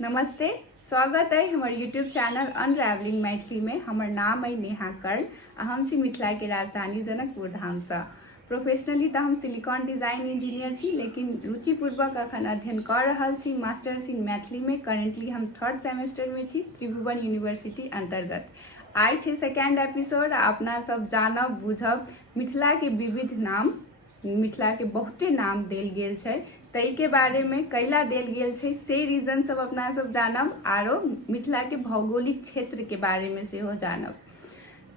नमस्ते। स्वागत है हमारे यूट्यूब चैनल अनरैवलिंग मैथिली में। हमार नाम है नेहा कर्ण आ हम छी मिथिला के राजधानी जनकपुर धाम से। प्रोफेशनली तो हम सिलिकॉन डिजाइन इंजीनियर छी, लेकिन रुचिपूर्वक अखन अध्ययन कर रहल छी मास्टर्स इन मैथिली में। करेंटली हम 3rd सेमेस्टर में छी त्रिभुवन यूनिवर्सिटी अंतर्गत। आई छे सेकेंड एपिसोड। अपना सब जानब बुझब मिथिला के विविध नाम, मिथिला के बहुते नाम देल गेल छै, तई के बारे में कैला देल गेल छै से रीजन सब अपना सब जानब, आरो मिथिला के भौगोलिक क्षेत्र के बारे में सेहो जानब।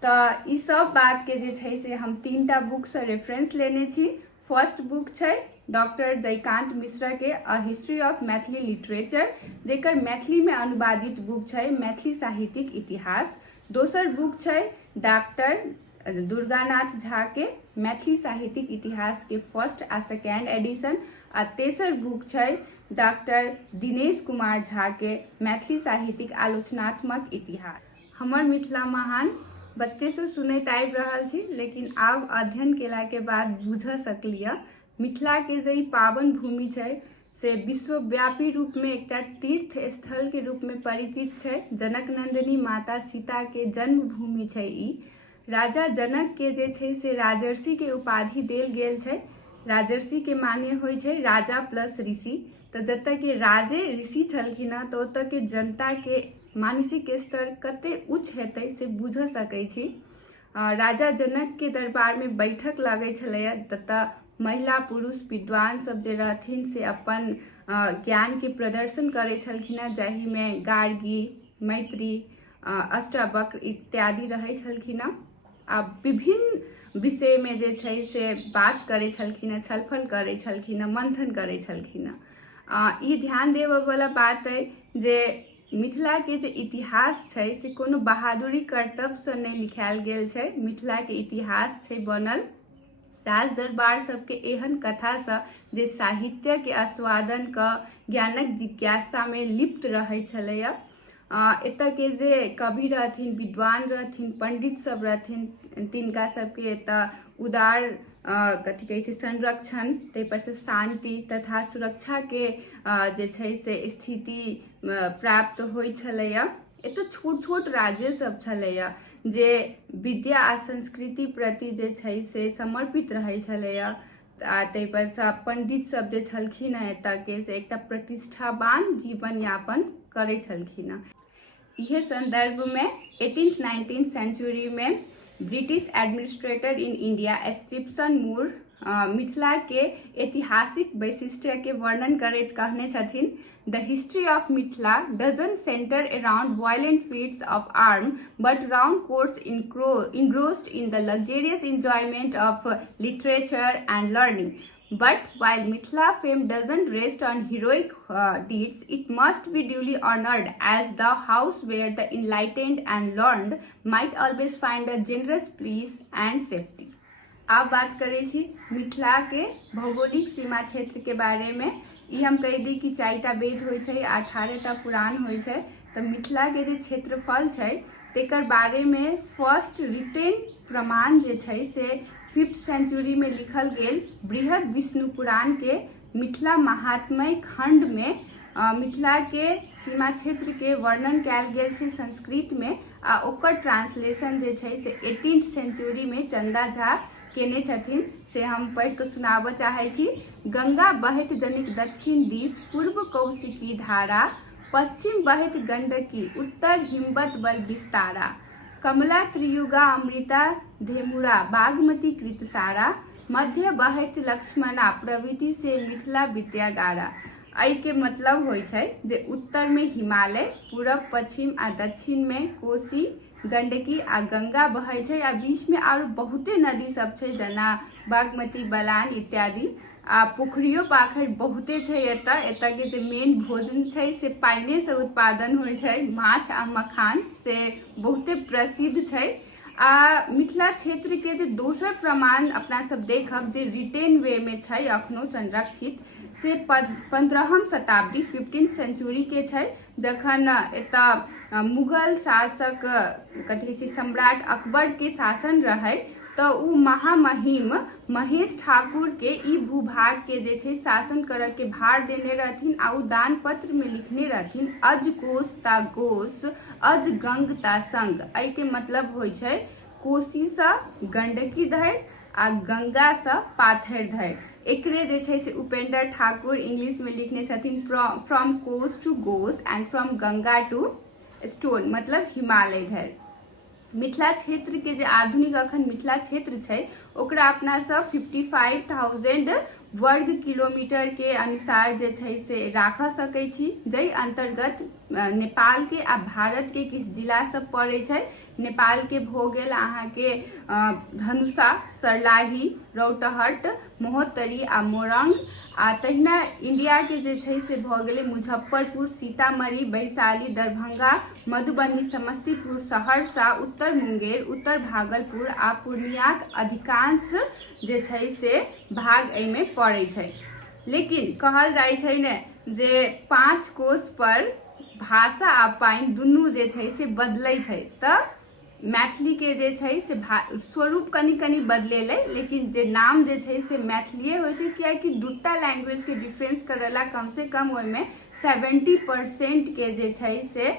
तो ई सब बात के जे छै से हम 3टा बुक से रेफरेंस लेने छी। फर्स्ट बुक छै डॉक्टर जयकांत मिश्रा के a history of Maithili literature, जेकर मैथिली में अनुवादित बुक छै मैथिली साहित्यिक इतिहास। दोसर बुक छै डॉक्टर दुर्गानाथ झा के मैथिली साहित्यिक इतिहास के फर्स्ट आ सेकेंड एडिशन। आ तेसर बुक छै डॉक्टर दिनेश कुमार झा के मैथिली साहित्यिक आलोचनात्मक इतिहास। हमर मिथिला महान बच्चे से सुनैत आबि रहल छी, लेकिन आब अध्ययन केला के बाद बुझ सकलिए मिथिला के जे पावन भूमि छै से विश्वव्यापी रूप में एकटा तीर्थ स्थल के रूप में परिचित छै। जनक नंदिनी माता सीता के जन्म भूमि छै ई। राजा जनक के जे छै से राजर्षि के उपाधि देल गेल छै। राजर्षि के माने होय छै राजा प्लस ऋषि। तो जतऽ के राजे ऋषि छलखिन तो ओतऽ के जनता के मानसिक स्तर कते उच्च हेतै से बुझ सकै छी। राजा जनक के दरबार में बैठक लगे छलैया, ततऽ महिला पुरुष विद्वान सब जे रहथिन से अपन ज्ञान के प्रदर्शन करे छलखिन, जाहि में गार्गी, मैत्री, अष्टावक्र इत्यादि रहे छलखिन। आ विभिन्न विषय में जे छै से बात करे छलखिन, छलफल करे छलखिन, मंथन करे छलखिन। ई ध्यान देवे वाला बात है जे मिथिला के जे इतिहास छै से कोनो बहादुरी कर्तव्य से नहीं लिखायल गेल छै। मिथिला के इतिहास छै बनल राज दरबार सबके एहन कथा से जे साहित्य के आस्वादन क ज्ञानक जिज्ञासा में लिप्त रहे छलैया। एतऽ के जे कवि रहथिन, विद्वान रहथिन, पंडित सब रहथिन, तिनका सबके एतऽ उदार कथी कहै छै संरक्षण, तै पर से शांति तथा सुरक्षा के जे छै से स्थिति प्राप्त होइ छलैया। एतऽ छोट छोट राज्य सब छलैया जे विद्या आ संस्कृति प्रति जे छै से समर्पित रहे छलैया। तै पर से पंडित सब जे छलखिन एतऽ के से एकटा प्रतिष्ठावान जीवन यापन करे छलखिन। यह संदर्भ में 18th-19th सेंचुरी में British administrator in India Stephen Moore Mithila के ऐतिहासिक वैशिष्ट्य के वर्णन करैत कहने छथिन, the history of Mithila doesn't centre around violent feats of arm but round course engrossed in the luxurious enjoyment of literature and learning. But while Mithila fame doesn't rest on heroic deeds, it must be duly honored as the house where the enlightened and learned might always find a generous peace and safety. अब बात करें छी मिथिला के भौगोलिक सीमा क्षेत्र के बारे में। ई हम कह दी कि 4टा वेद होय छै, 18टा पुराण होय छै। तो मिथिला के जे क्षेत्रफल छै तेकर बारे में फर्स्ट रिटेन प्रमाण जे छै से 5th सेंचुरी में लिखल गेल बृहद विष्णु पुराण के मिथिला महात्म्य खंड में मिथिला के सीमा क्षेत्र के वर्णन कैल गेल छै संस्कृत में। आ ओकर ट्रांसलेशन जे छै से 18th सेंचुरी में चंदा झा केने छथिन, से हम पढ़ के सुनाबऽ चाहे छी। गंगा बहत जनिक दक्षिण दिस, पूर्व कौशिकी धारा, पश्चिम बहत गंडकी, उत्तर हिमवत बल विस्तारा, कमला त्रियुगा अमृता धेमुरा, बागमती कृतसारा, मध्य बहत लक्ष्मणा, प्रवृत्ति से मिथिला विद्यागारा। एहि के मतलब होय छै जे उत्तर में हिमालय, पूरब पश्चिम आ दक्षिण में कोशी, गंडकी आ गंगा बहै छै। आ बीच में आरो बहुते नदी सब छै, जना बागमती, बलान इत्यादि। आ पोखरियो पाखर बहुते छै एतऽ। एतऽ के जे मेन भोजन छै से पाइने से उत्पादन होय छै, माछ आ मखान से बहुते प्रसिद्ध छै। आ मिथिला क्षेत्र के जे दोसर प्रमाण अपना सब देखब जे रिटेन वे में छै अखनो संरक्षित, से 15वीं शताब्दी 15th सेंचुरी के छै, जखन एतऽ मुगल शासक कथी छै सम्राट अकबर के शासन रहे। तो उ महामहिम महेश ठाकुर के ई भूभाग के जे छै शासन करऽ के भार देने रहथिन आ उ दान पत्र में लिखने रहथिन अज कोस ता गोस अज गंग ता संग। एहि के मतलब होइ छै कोसी सँ गंडकी धरि आ गंगा सँ पाथर धरि। एकरे जे छै से उपेंद्र ठाकुर इंग्लिश में लिखने छथिन from cos to goes and from Ganga to stone, मतलब हिमालय धरि। मिथिला क्षेत्र के जे आधुनिक अखन मिथिला क्षेत्र छै ओकरा अपना सब 55,000 वर्ग किलोमीटर के अनुसार जे छै से राख सकै छी, जै अंतर्गत नेपाल के आ भारत के किछु जिला सब पड़े छै। नेपाल के भऽ गेल अहाँ के धनुषा, सरलाही, रौटहट, महोत्तरी आ मोरंग। आ तहिना इंडिया के जे छै से भऽ गेलै मुजफ्फरपुर, सीतामढ़ी, वैशाली, दरभंगा, मधुबनी, समस्तीपुर, सहरसा, उत्तर मुंगेर, उत्तर भागलपुर आ पूर्णियाक अधिकांश जे छै से भाग एहिमे पड़ै छै। लेकिन कहल जाइ छै ने जे 5 कोश पर भाषा आ पानि दुनू जे छै से बदलै छै, तऽ मैथिली के जे छै से स्वरूप कनी कनी बदलेलै, लेकिन जे नाम जे छै से मैथिलीए होइ छै, कियाकि दूटा लैंग्वेज के डिफरेंस करला कम से कम ओहिमे 70% के जे छै से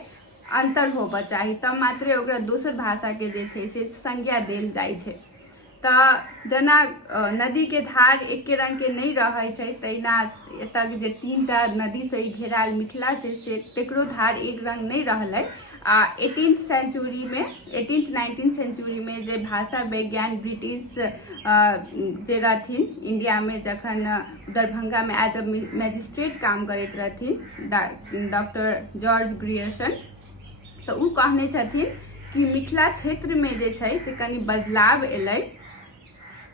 अंतर होबऽ चाही, तब मात्र ओकरा दोसर भाषा के जे छै से संज्ञा देल जाइ छै। तऽ जेना नदी के धार एके रंग के नहीं रहे छै, तहिना एतऽ जे 3टा नदी से घेराल मिथिला छै से तेकरो धार एक रंग नहीं रहलै। 18th सेंचुरी में 19th सेंचुरी में जे भाषा विज्ञान ब्रिटिश जे रहथिन इंडिया में, जखन दरभंगा में एज अ मैजिस्ट्रेट काम करैत रहथिन डॉक्टर जॉर्ज ग्रियर्सन, तो उ कहने छथिन कि मिथिला क्षेत्र में जे छै से कनी बदलाव एलै।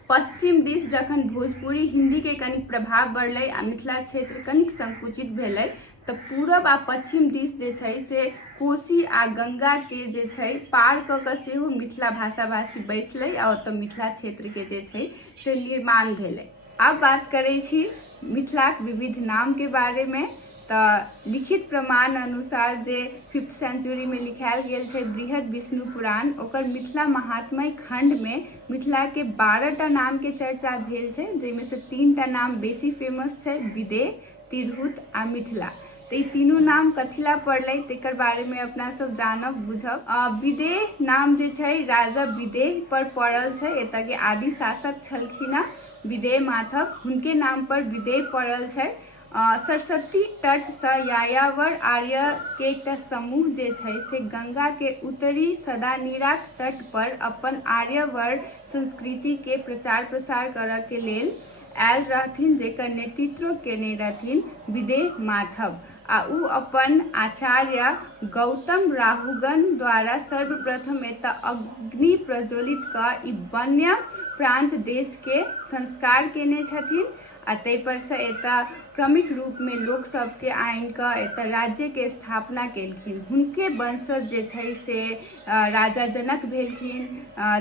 पश्चिम दिस जखन भोजपुरी हिंदी के कनिक प्रभाव बढ़लै आ मिथिला क्षेत्र कनिक संकुचित भेलै, तऽ पूरब आ पश्चिम दिस जे छै से कोसी आ गंगा के जे छै पार कऽ कऽ सेहो मिथिला भाषाभाषी बैसलै आ ओतऽ मिथिला क्षेत्र के जे छै से निर्माण भेलै। आब बात करै छी मिथिलाक विविध नाम के बारे में। तऽ लिखित प्रमाण अनुसार जे 5th सेंचुरी में लिखायल गेल छै बृहद विष्णु पुराण, ओकर मिथिला महात्म्य खंड में मिथिला के 12टा नाम के चर्चा भेल छै, जाहिमे से 3टा नाम बेसी फेमस छै, विदेह, तिरहुत आ मिथिला। तो ये तीनों नाम कथिला पड़लै तेकर बारे में अपना सब जानब बुझब। विदेह नाम जे छै राजा विदेह पर पड़ल छै, एतऽ के आदि शासक छलखिन विदेह माधव, हुनके नाम पर विदेह पड़ल छै। सरस्वती तट से यायावर आर्य के एकटा समूह जे छै से गंगा के उत्तरी सदानीराक तट पर अपन आर्यवर संस्कृति के प्रचार प्रसार करऽ के लेल आयल रहथिन, जेकर नेतृत्व केने रहथिन विदेह माधव। आ उ अपन आचार्य गौतम राहुगन द्वारा सर्वप्रथम एतऽ अग्नि प्रज्वलित कऽ ई वन्य प्रांत देश के संस्कार केने छथिन। आ तै पर से एतऽ क्रमिक रूप में लोक सब के आनि कऽ एतऽ राज्य के स्थापना केलखिन। हुनके वंशज जे छै से राजा जनक भेलखिन,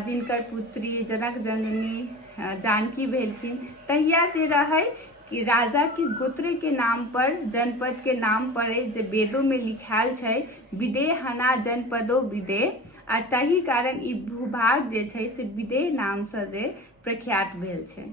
जिनकर पुत्री जनक जननी जानकी भेलखिन। तहिया जे रहै कि राजा के गोत्र के नाम पर जनपद के नाम पर जे वेदों में लिखायल छै विदेहना जनपदो विदेह, आ तही कारण ई भूभाग जे छै से विदेह नाम से जे प्रख्यात भेल छै।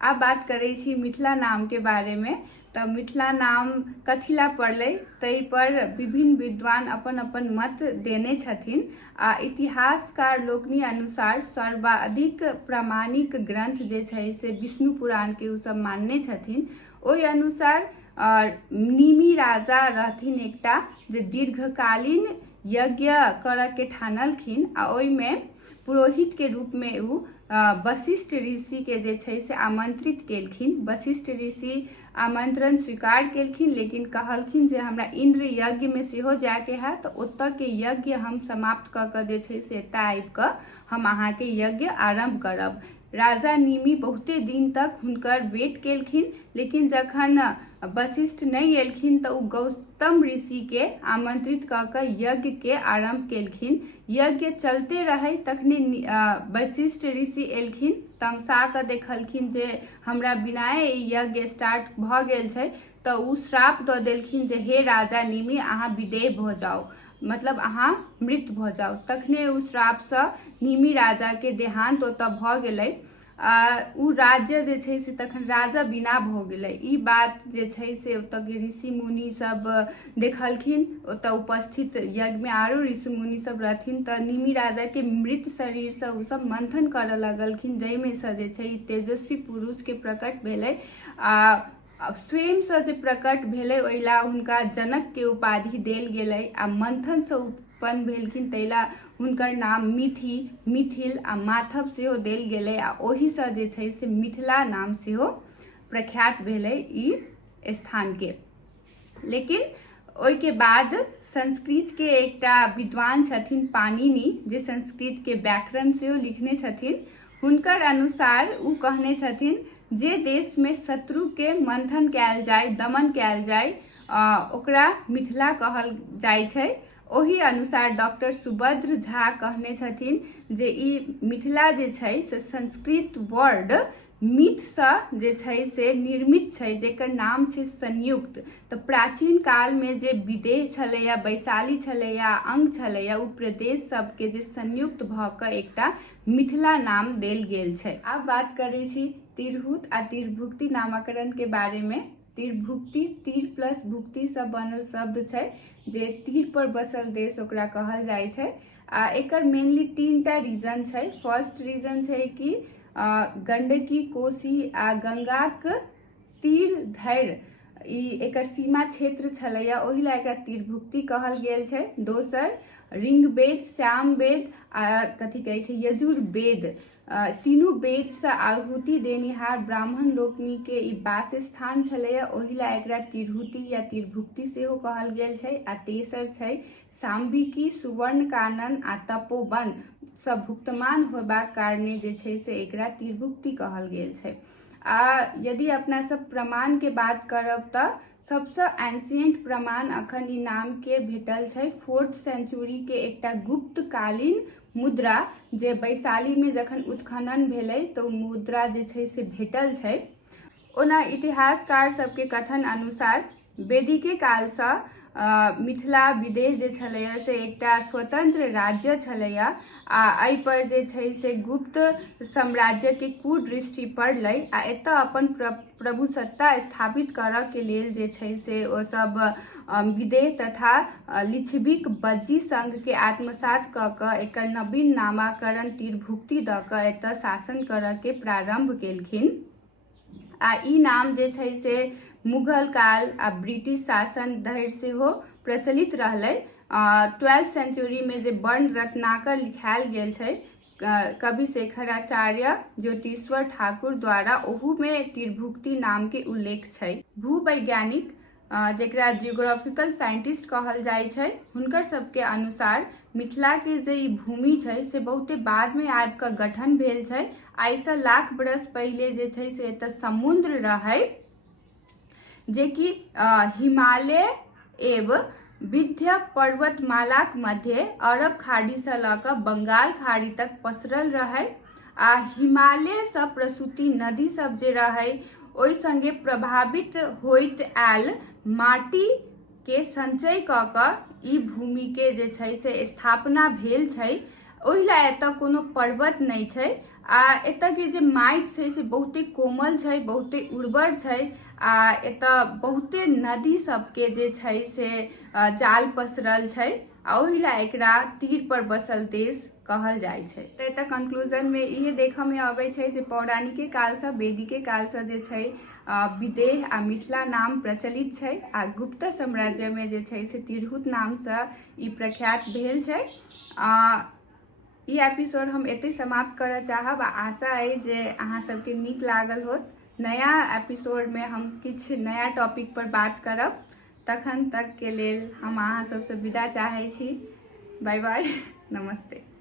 आब बात करै छी मिथिला नाम के बारे में। तऽ मिथिला नाम कथिला पड़लै तै पर विभिन्न विद्वान अपन अपन मत देने छथिन। आ इतिहासकार लोकनि अनुसार सर्वाधिक प्रामाणिक ग्रंथ जे छै से विष्णु पुराण के उ सब मानने छथिन। ओहि अनुसार निमि राजा रहथिन एकटा जे दीर्घकालीन यज्ञ करऽ के ठानलखिन, आ ओहिमे पुरोहित के रूप में उ वशिष्ठ ऋषि के जे छै से आमंत्रित केलखिन। वशिष्ठ ऋषि आमंत्रण स्वीकार केलखिन, लेकिन कहलखिन जे हमरा इंद्र यज्ञ में सेहो जाके है, तो ओतऽ के यज्ञ हम समाप्त कऽ कऽ जे छै से एतऽ आबि कऽ हम अहाँके यज्ञ आरंभ करब। राजा निमि बहुते दिन तक हुनकर वेट केलखिन, लेकिन जखन वशिष्ठ नहीं एलखिन तऽ उ गौतम ऋषि के आमंत्रित कऽ कऽ यज्ञ के आरंभ केलखिन। यज्ञ चलते रहे तखने वशिष्ठ ऋषि एलखिन, तमसा कऽ देखलखिन जे हमरा बिनाए यज्ञ स्टार्ट भऽ गेल छै, तऽ उ श्राप दऽ देलखिन जे हे राजा निमि अहाँ विदेह भऽ जाओ। मतलब अहाँ मृत भ जाओ। तखने उ श्राप से निमि राजा के देहांत ओतऽ भ गेलै। उ राज्य जे छै से तखन राजा बिना भ गेलै। ई बात जे छै से ओतऽ के ऋषि मुनि सब देखलखिन, ओतऽ उपस्थित यज्ञ में आरो ऋषि मुनि सब रहथिन। तऽ निमि राजा के मृत शरीर से उ सब मंथन करऽ लगलखिन, जाहिमे से जे छै तेजस्वी पुरुष के प्रकट भेलै। स्वयं से जे प्रकट भेलै ओहिला हुनका जनक के उपाधि देल गेलै। मंथन से उत्पन्न भेलखिन तैला हुनकर नाम मिथिल आ माधव सेहो देल गेलै। ओहि से जे छै से मिथिला नाम सेहो प्रख्यात भेलै ई स्थान के। लेकिन ओहि के बाद संस्कृत के एकटा विद्वान छथिन पाणिनि, जे संस्कृत के व्याकरण सेहो लिखने छथिन। हुनकर अनुसार उ कहने छथिन जे देश में शत्रु के मंथन कैल जाय, दमन कैल जाय, ओकरा मिथिला कहल जाय छै। ओही अनुसार डॉक्टर सुभद्र झा कहने छथिन जे ई मिथिला जे छै से संस्कृत वर्ड मिथ से जे छै से निर्मित छै, जेकर नाम छै संयुक्त। तऽ प्राचीन काल में जे विदेश छलैया, वैशाली छलैया, अंग छलैया, उ प्रदेश सबके जे संयुक्त भ क एकटा मिथिला नाम देल गेल छै। आब बात करै छी तिरहुत आ तिरभुक्ति नामकरण के बारे में। तिरभुक्ति तीर प्लस भुक्ति से बनल शब्द छै, जे तीर पर बसल देश ओकरा कहल जाय छै। एकर मेनली 3टा रीजन छै। फर्स्ट रीजन छै कि गंडकी, कोसी आ गंगाक तीर धरि ई एकर सीमा क्षेत्र छलैया, ओहिला एकरा तिरभुक्ति कहल गेल छै। दोसर ऋग्वेद, सामवेद आ कथी कहै छै यजुर्वेद, तीनू वेद से आहुति देनिहार ब्राह्मण लोकनि के ई वासस्थान छलैया, ओहिला एकरा तिरहुति या तिरभुक्ति सेहो कहल गेल छै। आ तेसर छै सांबिकी, सुवर्ण कानन आ तपोवन सब भुक्तमान होबाक कारणे जे छै से एकरा तिरभुक्ति कहल गेल छै। यदि अपना सब प्रमाण के बात करब तऽ सबसे एंशिएंट प्रमाण अखन ई नाम के भेटल छै 4th सेंचुरी के एकटा गुप्त कालीन मुद्रा, जे वैशाली में जखन उत्खनन भेलै तऽ मुद्रा जे छै से भेटल छै। ओना इतिहासकार सबके कथन अनुसार वैदिके काल से मिथिला विदेश जे छलैया से एकटा स्वतंत्र राज्य छलैया। एहि पर जे छै से गुप्त साम्राज्य के कुदृष्टि पड़लै आ एतऽ अपन प्रभुसत्ता स्थापित करऽ के लेल जे छै से ओ सब विदेह तथा लिच्छविक बज्जी संघ के आत्मसात क क एकर नवीन नामकरण तिरभुक्ति द क एतऽ शासन करऽ के प्रारंभ केलखिन। ई नाम जे छै से मुगल काल आ ब्रिटिश शासन धरि सेहो प्रचलित रहलै। 12th सेंचुरी में जे वर्ण रत्नाकर लिखायल गेल छै कवि शेखराचार्य ज्योतिश्वर ठाकुर द्वारा, ओहू में तिरभुक्ति नाम के उल्लेख छै। भूवैज्ञानिक जेकरा जियोग्राफिकल साइंटिस्ट कहल जाय छै, हुनकर सबके अनुसार मिथिला के जे ई भूमि छै से बहुते बाद में आबि कऽ गठन भेल छै। आइ से लाख बरस पहिले जे छै से एतऽ समुद्र रहै, जे कि हिमालय एवं विंध्य पर्वतमालाक मध्य अरब खाड़ी से लऽ कऽ बंगाल खाड़ी तक पसरल रहे। हिमालय से प्रसूति नदी सब जे रहे ओहि संगे प्रभावित होइत आयल माटी के संचय क क ई भूमि के जे छै से स्थापना भेल छै। ओहिला एतऽ कोनो पर्वत नहीं छै। एतऽ के जे माटि छै से बहुते कोमल छै, बहुते उर्वर छै। एतऽ बहुते नदी सबके जे छै से जाल पसरल छै। ओहिला एकरा तीर पर बसल देश कहल जाय छै। तऽ एतऽ कंक्लूजन में इहे देखऽ में अबै छै जे पौराणिक काल से, वैदिक काल से जे छै विदेह आ मिथिला नाम प्रचलित छै। गुप्त साम्राज्य में जे छै से तिरहुत नाम से ई प्रख्यात भेल छै। ई एपिसोड हम एते समाप्त करऽ चाहब। आशा है जे अहाँ सबके नीक लागल होत। नया एपिसोड में हम किछ नया टॉपिक पर बात करब। तखन तक के लेल हम अहाँ सबसे विदा चाहै छी। बाय बाय, नमस्ते।